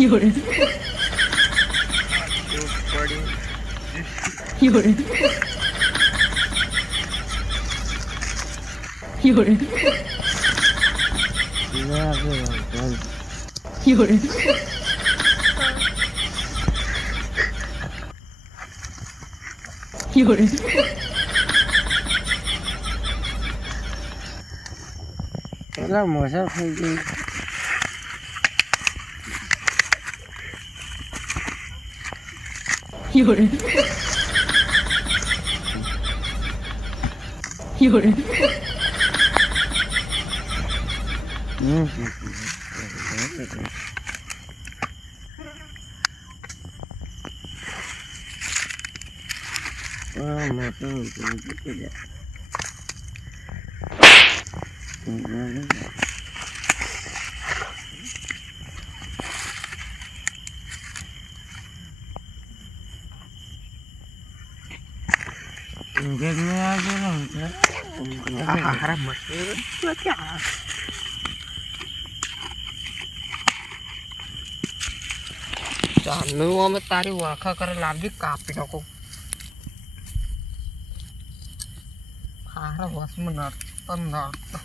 有人，有人，有人，有人，有人，પેલા મોસા થઈ ગઈ有人，有人，ચાલુ અમે તારી વાખા કરે લાગી કાપી નાખો હારા વસમાં નડતો નડતો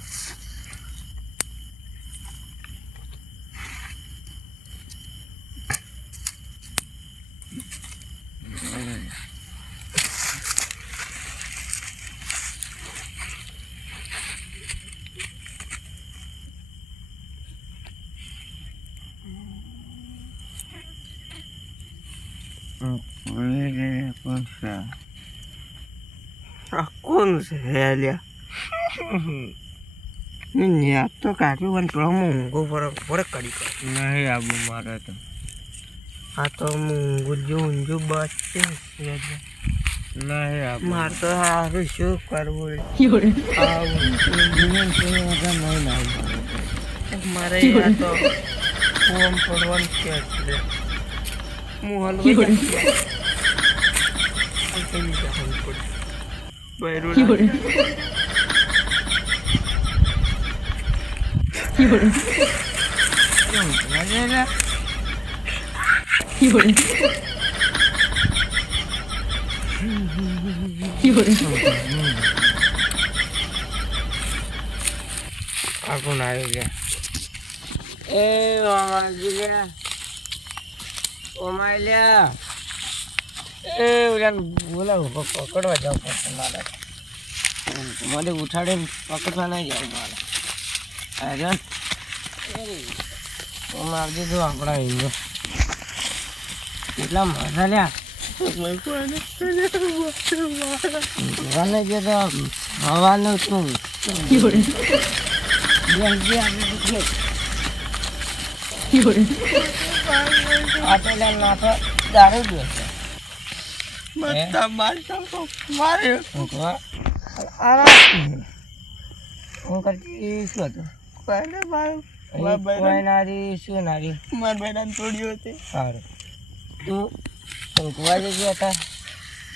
કોણ છે હેલ્યા ન્યા તો કાઢ્યું પણ પેલો ઊંઘો ફરક કરી નહીં આવું મારે તો આ તો ઊંઘું બચશે નહીં આવું મારે તો સારું શું કરવું 有人， મારે આ તો ફોર્મ પડવાનું છે એટલે હું હલવાઈ有人， 有人，有人，有人，有人， આ કોણ આવી ગયા એ ઓમાલ્યા ઓમાલ્યા એ ઓલા બોલાવો પકડવા જાવ પડશે મારે મને ઉઠાડીને પકડવા નહીં જાવ મારે અરે ઓમાં આવજે તો આપણા હિન્દુ કેટલા મજા લ્યા મને જે તો હવાનું તું 有人，有人， આપેલા નાખો દારૂ દે બધા મારતા માર્યો હું કરતી શું હતું કોઈ નારી શું નારી મારા બેટાને તોડ્યું હતું સારું તું ઊંઘવા જઈ હતા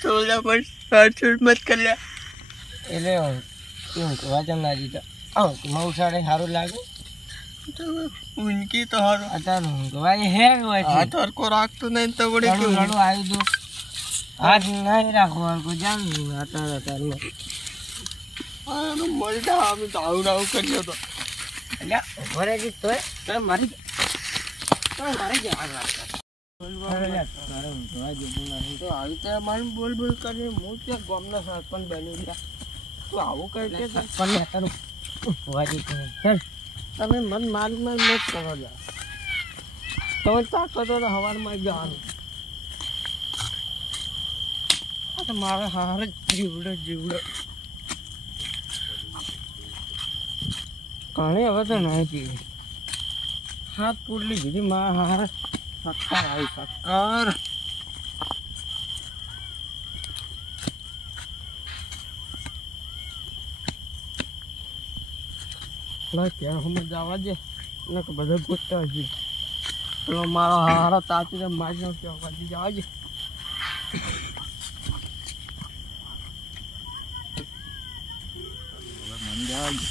થોડા પણ સાચું મત કર્યા એટલે ઊંઘવા જમ ના દીધા આવો મઉ સાડે સારું લાગે ઊંઘી તો સારું અત્યારે ઊંઘવા હેર હોય છે તરકો રાખતો નહીં તો વળી ઘણું આવી દઉં હાથ નહીં રાખવાનું જાણ અત્યારે મળતા અમે દાવું દાવું કર્યો હતો એટલે ભરે જ તોય મારી બોલ બોલ કરે હું ત્યાં ગામનો સરપંચ બની ગયા તું આવું કઈ કે તમે મન મારી મત કરો જા તમે તાકો તો સવારમાં જવાનું મારે હાર જીવડો કાણે હવે તો નહીં પીવી હાથ પૂરલી દીધી મારા હાર સક્કર આવી સક્કર ક્યાં હું જવા દે ને બધા ગોતતા હજી પેલો મારો હારો તાચીને મારી નાખ્યો પછી જવા દે મન જવા દે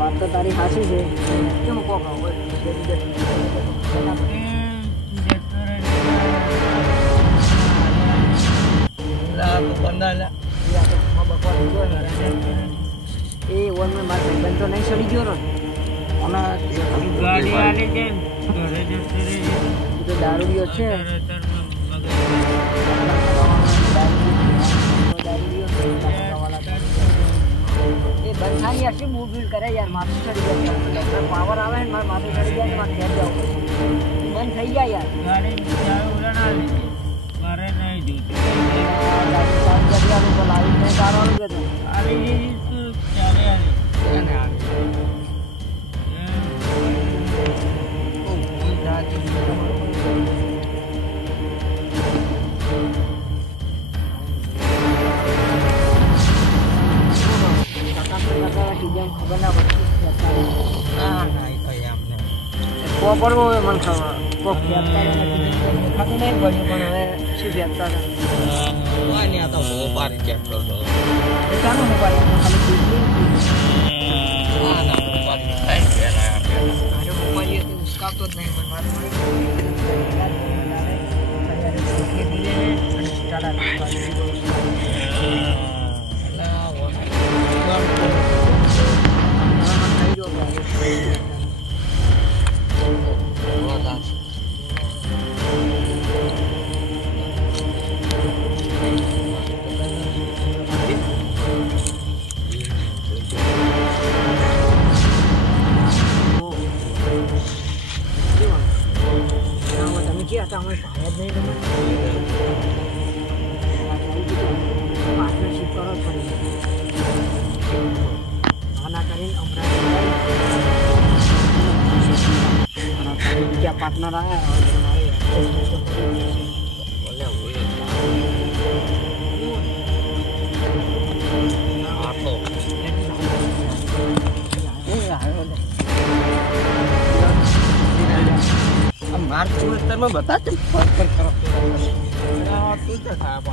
વાત તો તારી સાચી છે કેમ કોક એ વન માં મારે બંધ તો નહીં સડી ગયો ગાડી આલી દે ઘરે જતી રહી તો દારૂડિયો છે એ બંધાની આખી મૂડ બિલ કરે યાર માથું ચડી જાય પાવર આવે ને મારે માથું ચડી જાય મારે ઘેર જવું બંધ થઈ જાય યાર ગાડી ઉડાન આવી મારે નહીં જોઈતી લાવી નહીં તારવાનું કે ચાલે ખબર હોય મને ખબર કોક ફેંકતા દેખાતું નહીં પડ્યું પણ હવે શું ફેંકતા હતા તો પારી ફેંકતો હતો ચાલો હું પારી ખાલી ઉસકાવતો જ નહીં પણ પાર્ટનરશીપ કરો પડી આના કરીને બીજા પાર્ટનર માર્ચ બતા તું તો સાહેબ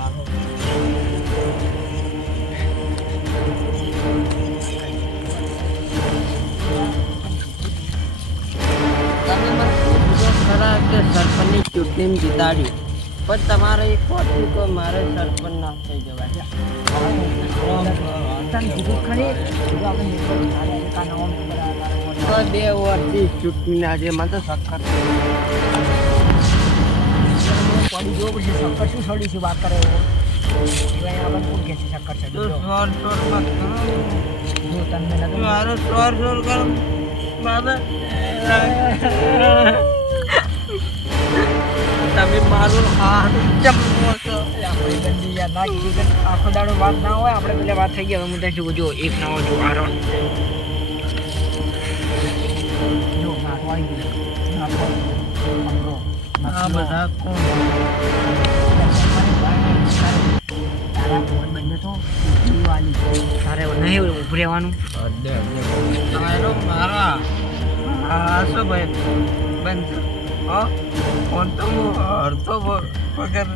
કે સરપંચની ચૂંટણી જીતાડ્યું પણ તમારે એક વોટથી તો મારે સરપંચ ના થઈ જવાય બે વર્ષથી ચૂંટણી આજે મને તો સખત પડી જો પછી સક્કર શું છોડીશું વાત કરે આપણે કોણ કે છે સક્કર છે જો તમને મારો સોર કર બાબા તમે મારું હાથ ચમકો છો આપણી ગંદી યાર ના કીધું આખો દાડો વાત ના હોય આપણે પેલા વાત થઈ ગયા હું ત્યાં જો એક નવો જો આરો જો નાખવાઈ આ બધા કોણ તારા ફોન બંધ તો તારે નહીં ઉભું રહેવાનું મારા હા શું ભાઈ બંધ ફોન તો હું અડધો વગર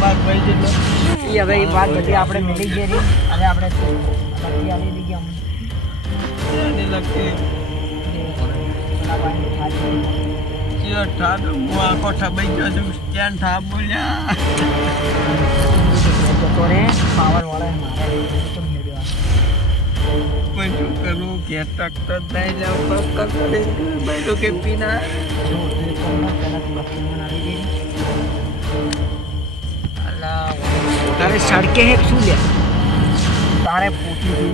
વાત ભાઈ જેટલો હવે એ વાત બધી આપણે મેળી ગઈ અને આપણે લખી આવી દઈ ગયા લખી ઠાડું હું આખો ઠબાઈ ગયો છું ક્યાં ઠાબ બોલ્યા પાવર વાળા મારે કોઈ શું કરું કે ટકતો જ નહીં જાઉં કે પીના તારે સડકે હે શું લે તારે પોટલી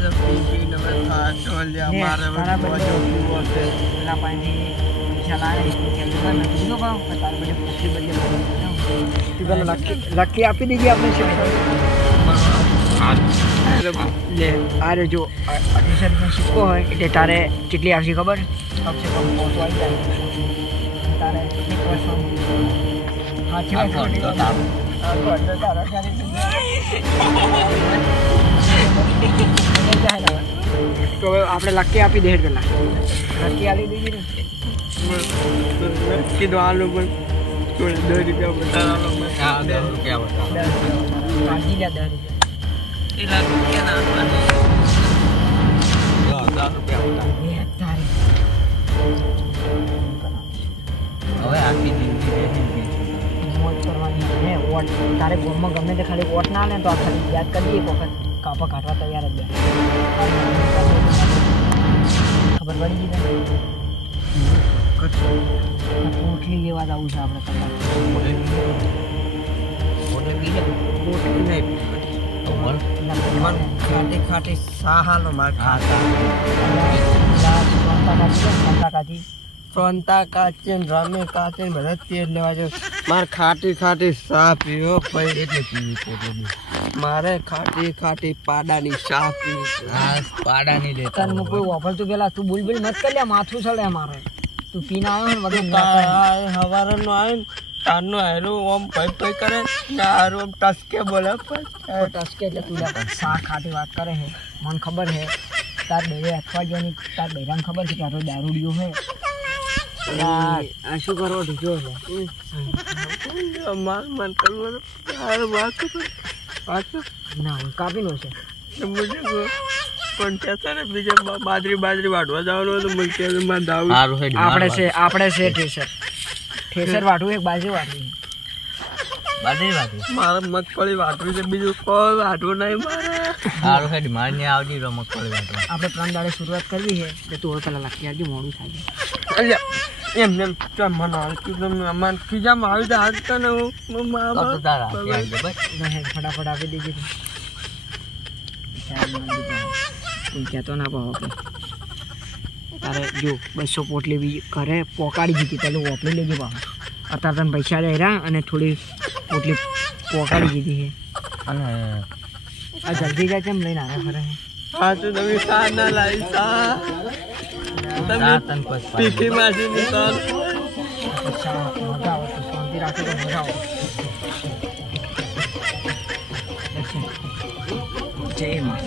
તો પી મારે લકી આપી દીધી આપણે લે અરે જો 1800 સિક્કો હોય એટલે તારે કેટલી આવશે ખબર કમસે કમ 500 આવી જાય તારે એક વર્ષ હા છે તારા આપણે લકી આપી દે પેલા લકી આલી દેજે ને કીધું આલો પણ થોડા 10 રૂપિયા બતાવો. હા 10 રૂપિયા બતાવો. કાઢી જા 10 રૂપિયા. એ રૂપિયા ના હવે આખી જિંદગી મોજ કરવાની છે. વોટ તારે ગોળમાં ગમે તે ખાલી વોટ ના ને તો આ ખાલી યાદ કરી એક વખત કાપા કાઢવા તૈયાર જ ખબર પડી ગઈ પોટલી લેવા જવું છે આપણે ખાટી ખાટી સાહાનો માર ફ્રોન્તા કાચે રમે કાચે બધા તેલ લેવા જો મારે ખાટી ખાટી સા પીવો પછી એટલે પીવી મારે ખાટી ખાટી પાડાની સા પીવી પાડાની લેતા તને કોઈ વાપરતું પેલા તું બોલ બોલ મત કર લે માથું ચડે મારે તું પીને આવ્યો ને વગર હવારનો આવ્યો ને તારનો હારું ઓમ ભાઈ ભાઈ કરે ને હારું ઓમ ટસકે બોલે ટસકે એટલે તું સા ખાટી વાત કરે હે મને ખબર હે તાર બે અઠવાડિયાની તાર બૈરાને ખબર છે કે આ તો દારૂડિયો હે આ શું કરો ઢીજો છે મન કરવાનું ના કાપીનો છે પણ છે ને બીજા બાજરી વાટવા જવાનું હતું આપણે છે ઠેસર વાટવું એક બાજરી વાટવી મારે મગફળી વાટવી છે બીજું કોઈ વાટવું નહીં મારે મારે નહીં આવતી મગફળી વાટવા આપણે 3 દાડે શરૂઆત કરવી છે એટલે તું પેલા લખી આવજો મોડું થાય એમ મને ખીજામાં આવી જાય હાથ ને ફટાફટ આપી દેજે તું કહેતો ના પાવો કે તારે જો 200 પોટલી બી ઘરે પોકાડી દીધી પેલું વાપરી લેજે પાછું અત્યારે તને પૈસા દઈ રહ્યા અને થોડી પોટલી પોકાડી દીધી છે અને આ જલ્દી જાય કેમ લઈને આવ્યા ખરે હા તો તમે સા ના લાવી સા પીકી માસી નિકાલ મજા આવે તો શાંતિ રાખી તો મજા આવે જય માં